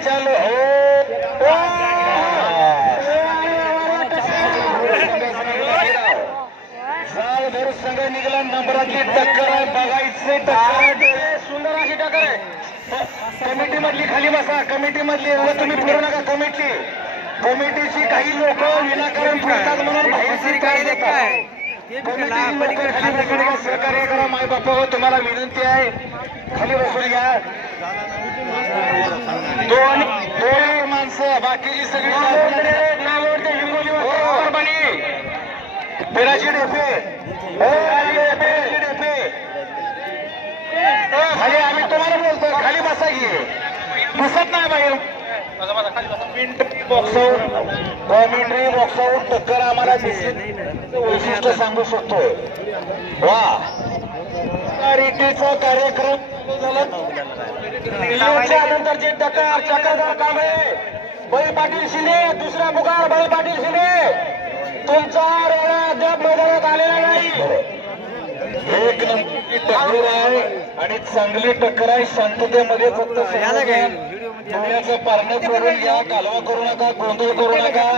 चालू भर संघ निघाला नंबरातली टक्कर आहे बघायचे टक्कर सुंदर अशी टक्कर आहे कमिटी मधली खाली बसा कमिटी मधली तुम्ही फिरू नका कमिटीची काही लोक विनाकारण फिरतात म्हणून बाहेरची काय देतात सहकार्य करा माय बापा हो तुम्हाला विनंती आहे खाली बसून घ्या दोन माणसं बाकीची सगळी बिराची डेपे खाली आम्ही तुम्हाला बोलतो खाली बसा घे बसत नाही बाहेर कॉमेंट्री बॉक्सवर टक्कर आम्हाला वैशिष्ट्य सांगू शकतो वा रीतीचा कार्यक्रम झाला नंतरची टक्कर चक्रधर कांबळे बळी पाटील शिले दुसरा पुकार बळी पाटील शिले तुमचा रोळा अद्याप मैदानात आलेला नाही एक नंबरची टक्कर आहे आणि चांगली टक्कर आहे शांततेमध्ये फक्त डोळ्याचं पारणं करून घ्या कालवा करू नका गोंधळ करू नका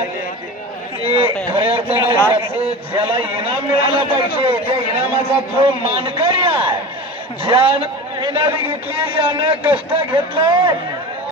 खऱ्या अर्थाने ज्याला इनाम मिळाला पाहिजे त्या इनामाचा जो मानकरी आहे ज्यानं मेहनत घेतली ज्यानं कष्ट घेतलं